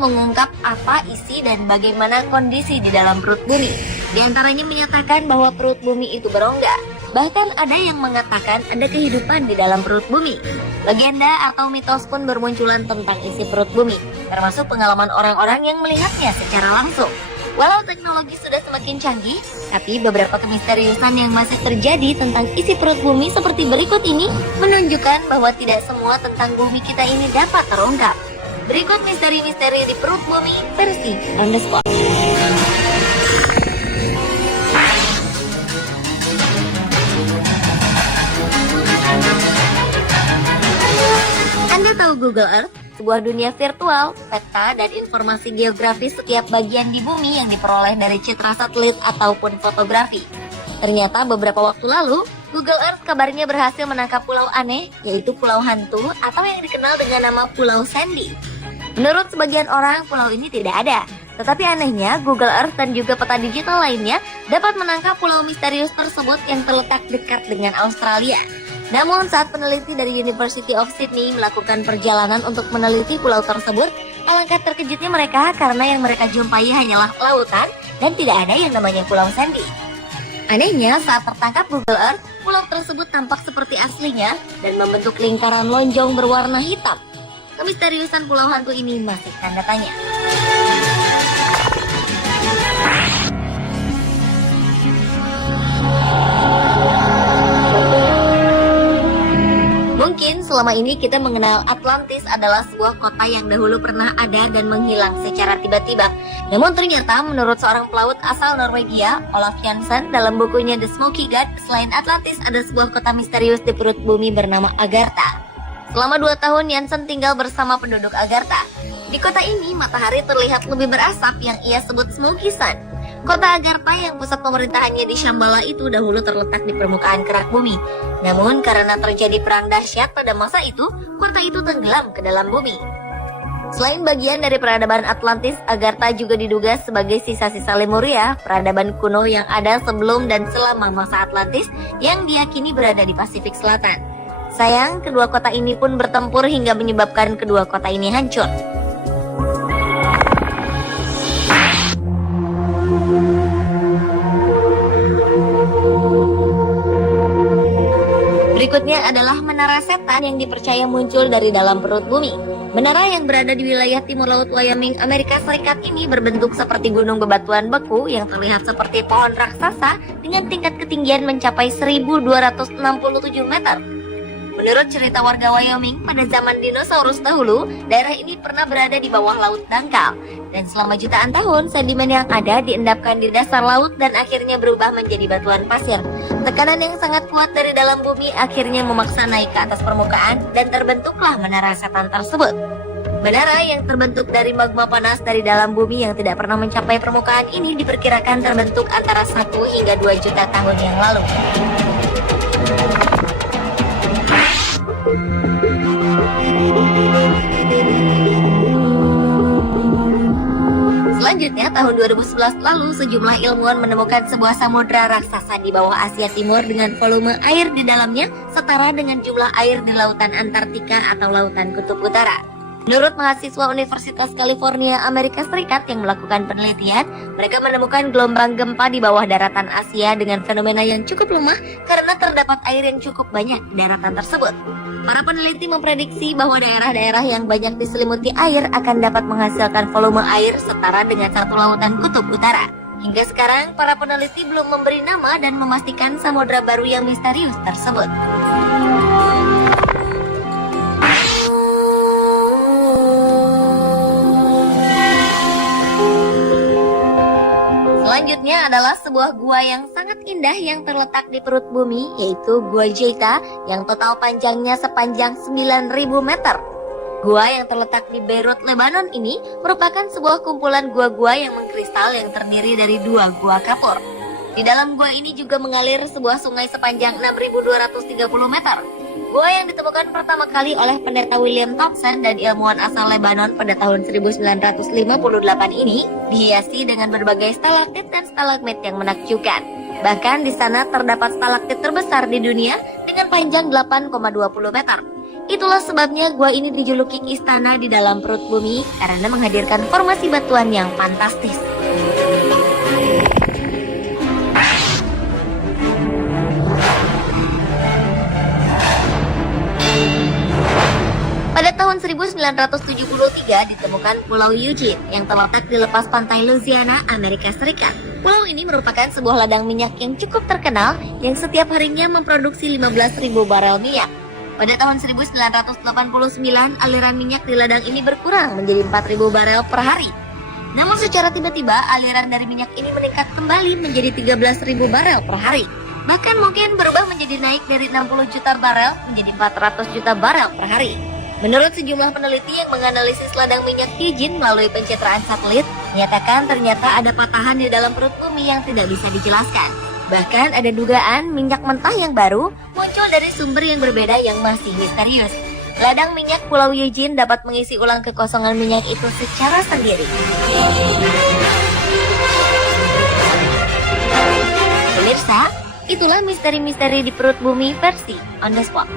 mengungkap apa isi dan bagaimana kondisi di dalam perut bumi. Di antaranya menyatakan bahwa perut bumi itu berongga. Bahkan ada yang mengatakan ada kehidupan di dalam perut bumi. Legenda atau mitos pun bermunculan tentang isi perut bumi, termasuk pengalaman orang-orang yang melihatnya secara langsung. Walau teknologi sudah semakin canggih, tapi beberapa kemisteriusan yang masih terjadi tentang isi perut bumi seperti berikut ini menunjukkan bahwa tidak semua tentang bumi kita ini dapat terungkap. Berikut misteri-misteri di perut bumi versi on the spot. Anda tahu Google Earth? Sebuah dunia virtual, peta, dan informasi geografis setiap bagian di bumi yang diperoleh dari citra satelit ataupun fotografi. Ternyata beberapa waktu lalu, Google Earth kabarnya berhasil menangkap pulau aneh, yaitu pulau hantu atau yang dikenal dengan nama Pulau Sandy. Menurut sebagian orang, pulau ini tidak ada. Tetapi anehnya, Google Earth dan juga peta digital lainnya dapat menangkap pulau misterius tersebut yang terletak dekat dengan Australia. Namun saat peneliti dari University of Sydney melakukan perjalanan untuk meneliti pulau tersebut, alangkah terkejutnya mereka karena yang mereka jumpai hanyalah lautan dan tidak ada yang namanya Pulau Sandy. Anehnya, saat tertangkap Google Earth, pulau tersebut tampak seperti aslinya dan membentuk lingkaran lonjong berwarna hitam. Kemisteriusan pulau hantu ini masih tanda tanya. Mungkin selama ini kita mengenal Atlantis adalah sebuah kota yang dahulu pernah ada dan menghilang secara tiba-tiba. Namun ternyata menurut seorang pelaut asal Norwegia, Olaf Jansen, dalam bukunya The Smoky God, selain Atlantis ada sebuah kota misterius di perut bumi bernama Agartha. Selama 2 tahun Jansen tinggal bersama penduduk Agartha. Di kota ini matahari terlihat lebih berasap yang ia sebut Smoky Sun. Kota Agartha yang pusat pemerintahannya di Shambhala itu dahulu terletak di permukaan kerak bumi. Namun karena terjadi perang dahsyat pada masa itu, kota itu tenggelam ke dalam bumi. Selain bagian dari peradaban Atlantis, Agartha juga diduga sebagai sisa-sisa Lemuria, peradaban kuno yang ada sebelum dan selama masa Atlantis yang diyakini berada di Pasifik Selatan. Sayang, kedua kota ini pun bertempur hingga menyebabkan kedua kota ini hancur. Berikutnya adalah Menara Setan yang dipercaya muncul dari dalam perut bumi. Menara yang berada di wilayah timur laut Wyoming, Amerika Serikat ini berbentuk seperti gunung bebatuan beku yang terlihat seperti pohon raksasa dengan tingkat ketinggian mencapai 1.267 meter. Menurut cerita warga Wyoming, pada zaman dinosaurus dahulu, daerah ini pernah berada di bawah laut dangkal. Dan selama jutaan tahun, sedimen yang ada diendapkan di dasar laut dan akhirnya berubah menjadi batuan pasir. Tekanan yang sangat kuat dari dalam bumi akhirnya memaksa naik ke atas permukaan dan terbentuklah Menara Setan tersebut. Menara yang terbentuk dari magma panas dari dalam bumi yang tidak pernah mencapai permukaan ini diperkirakan terbentuk antara 1 hingga 2 juta tahun yang lalu. Selanjutnya, tahun 2011 lalu sejumlah ilmuwan menemukan sebuah samudra raksasa di bawah Asia Timur dengan volume air di dalamnya setara dengan jumlah air di lautan Antartika atau lautan Kutub Utara. Menurut mahasiswa Universitas California, Amerika Serikat yang melakukan penelitian, mereka menemukan gelombang gempa di bawah daratan Asia dengan fenomena yang cukup lemah karena terdapat air yang cukup banyak di daratan tersebut. Para peneliti memprediksi bahwa daerah-daerah yang banyak diselimuti air akan dapat menghasilkan volume air setara dengan satu lautan Kutub Utara. Hingga sekarang, para peneliti belum memberi nama dan memastikan samudra baru yang misterius tersebut. Selanjutnya adalah sebuah gua yang sangat indah yang terletak di perut bumi, yaitu Gua Jeta yang total panjangnya sepanjang 9.000 meter. Gua yang terletak di Beirut, Lebanon ini merupakan sebuah kumpulan gua-gua yang mengkristal yang terdiri dari 2 gua kapur. Di dalam gua ini juga mengalir sebuah sungai sepanjang 6.230 meter. Gua yang ditemukan pertama kali oleh pendeta William Thompson dan ilmuwan asal Lebanon pada tahun 1958 ini dihiasi dengan berbagai stalaktit dan stalagmit yang menakjubkan. Bahkan di sana terdapat stalaktit terbesar di dunia dengan panjang 8,20 meter. Itulah sebabnya gua ini dijuluki istana di dalam perut bumi karena menghadirkan formasi batuan yang fantastis. Pada tahun 1973 ditemukan Pulau Eugene yang terletak di lepas pantai Louisiana, Amerika Serikat. Pulau ini merupakan sebuah ladang minyak yang cukup terkenal yang setiap harinya memproduksi 15.000 barel minyak. Pada tahun 1989, aliran minyak di ladang ini berkurang menjadi 4.000 barel per hari. Namun secara tiba-tiba, aliran dari minyak ini meningkat kembali menjadi 13.000 barel per hari. Bahkan mungkin berubah menjadi naik dari 60 juta barel menjadi 400 juta barel per hari. Menurut sejumlah peneliti yang menganalisis ladang minyak Eugene melalui pencitraan satelit, menyatakan ternyata ada patahan di dalam perut bumi yang tidak bisa dijelaskan. Bahkan ada dugaan minyak mentah yang baru muncul dari sumber yang berbeda yang masih misterius. Ladang minyak Pulau Eugene dapat mengisi ulang kekosongan minyak itu secara sendiri. Pemirsa, itulah misteri-misteri di perut bumi versi On The Spot.